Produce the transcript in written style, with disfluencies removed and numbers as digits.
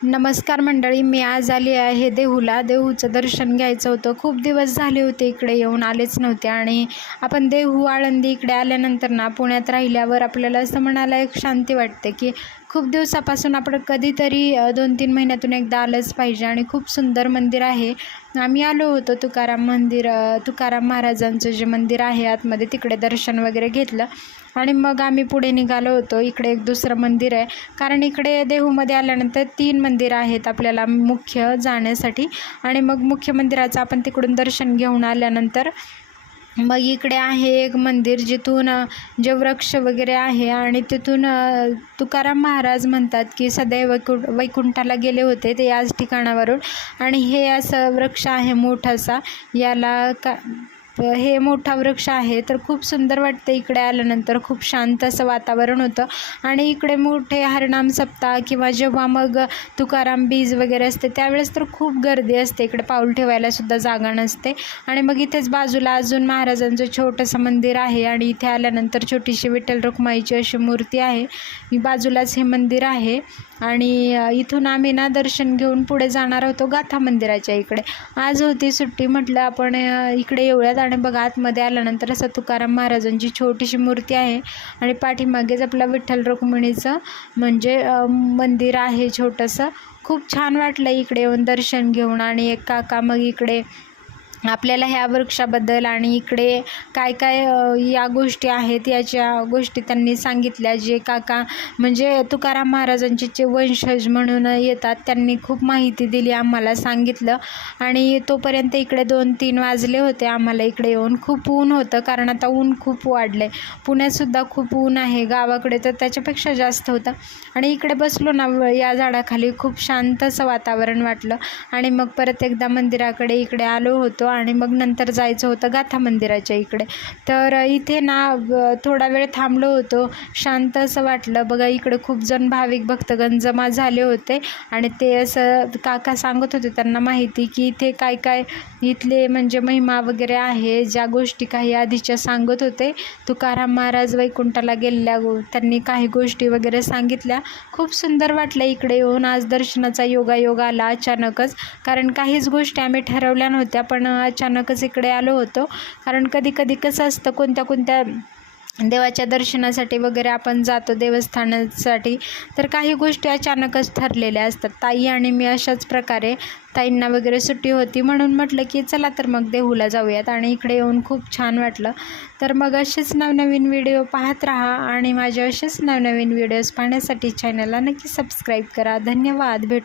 नमस्कार मंडळी, मी आज आली आहे देहूला. देहूचं दर्शन घ्यायचं होतं. खूप दिवस झाले होते इकडे येऊन, आलेच नव्हते. आणि आपण देहू आळंदी इकडे आल्यानंतर ना, पुण्यात राहिल्यावर आपल्याला असं मनाला एक शांती वाटते की खूप दिवसापासून आपण कधीतरी 2-3 महिन्यातून एकदा आलंच पाहिजे. आणि खूप सुंदर मंदिर आहे. आम्ही आलो होतो तुकाराम महाराजांचं जे मंदिर आहे आतमध्ये, तिकडे दर्शन वगैरे घेतलं आणि मग आम्ही पुढे निघालो होतो. इकडे एक दुसरं मंदिर आहे, कारण इकडे देहूमध्ये आल्यानंतर 3 मंदिरं आहेत आपल्याला मुख्य जाण्यासाठी. आणि मग मुख्य मंदिराचं आपण तिकडून दर्शन घेऊन आल्यानंतर मग इकडे आहे एक मंदिर, जिथून जे वृक्ष वगैरे आहे आणि तिथून तुकाराम महाराज म्हणतात की सदैव वैकुंठाला गेले होते ते याच ठिकाणावरून. आणि हे असं वृक्ष आहे मोठासा, याला हे मोठा वृक्ष आहे. तर खूप सुंदर वाटतं इकडे आल्यानंतर. खूप शांत असं वातावरण होतं. आणि इकडे मोठे हरिनाम सप्ताह किंवा जेव्हा मग तुकाराम बीज वगैरे असते त्यावेळेस तर खूप गर्दी असते. इकडे पाऊल ठेवायला सुद्धा जागा नसते. आणि मग इथेच बाजूला अजून महाराजांचं छोटंसं मंदिर आहे. आणि इथे आल्यानंतर छोटीशी विठ्ठल रुक्माईची अशी मूर्ती आहे. बाजूलाच हे मंदिर आहे. आणि इथून आम्ही ना दर्शन घेऊन पुढे जाणार होतो गाथा मंदिराच्या इकडे. आज होती सुट्टी, म्हटलं आपण इकडे येऊयात. आणि बघा, आतमध्ये आल्यानंतर असं तुकाराम महाराजांची छोटीशी मूर्ती आहे आणि पाठीमागेच आपला विठ्ठल रुक्मिणीचं म्हणजे मंदिर आहे छोटंसं. खूप छान वाटलं इकडे येऊन दर्शन घेऊन. आणि एक काका मग इकडे आपल्याला ह्या वृक्षाबद्दल आणि इकडे काय काय या गोष्टी आहेत याच्या गोष्टी त्यांनी सांगितल्या. जे काका म्हणजे तुकाराम महाराजांचे वंशज म्हणून येतात, त्यांनी खूप माहिती दिली, आम्हाला सांगितलं. आणि तोपर्यंत इकडे 2-3 वाजले होते आम्हाला इकडे येऊन. खूप ऊन होतं, कारण आता ऊन खूप वाढलं आहे. पुण्यातसुद्धा खूप ऊन आहे, गावाकडे तर त्याच्यापेक्षा जास्त होतं. आणि इकडे बसलो ना या झाडाखाली, खूप शांत असं वातावरण वाटलं. आणि मग परत एकदा मंदिराकडे इकडे आलो होतो. आणि मग नंतर जायचं होतं गाथा मंदिराच्या इकडे. तर इथे ना थोडा वेळ थांबलो होतो, शांत असं वाटलं. बघा, इकडे खूप जण भाविक भक्तगण जमा झाले होते. आणि ते असं काका सांगत होते त्यांना माहिती की इथे काय काय इथले म्हणजे महिमा वगैरे आहे, ज्या गोष्टी काही आधीच्या सांगत होते. तुकाराम महाराज वैकुंठाला गेलेल्या त्यांनी काही गोष्टी वगैरे सांगितल्या. खूप सुंदर वाटलं इकडे येऊन. आज दर्शनाचा योगायोग आला अचानकच, कारण काहीच गोष्टी आम्ही ठरवल्या नव्हत्या, पण अचानकच इकडे आलो होतो. कारण कधी कधी कसं असतं, कोणत्या देवाच्या दर्शनासाठी वगैरे आपण जातो देवस्थानासाठी, तर काही गोष्टी अचानकच ठरलेल्या असतात. ताई आणि मी अशाच प्रकारे, ताईंना वगैरे सुट्टी होती म्हणून म्हटलं की चला तर मग देहूला जाऊयात. आणि इकडे येऊन खूप छान वाटलं. तर मग असेच नवनवीन व्हिडिओ पाहत राहा आणि माझे असेच नवनवीन व्हिडिओज पाहण्यासाठी चॅनलला नक्की सबस्क्राईब करा. धन्यवाद.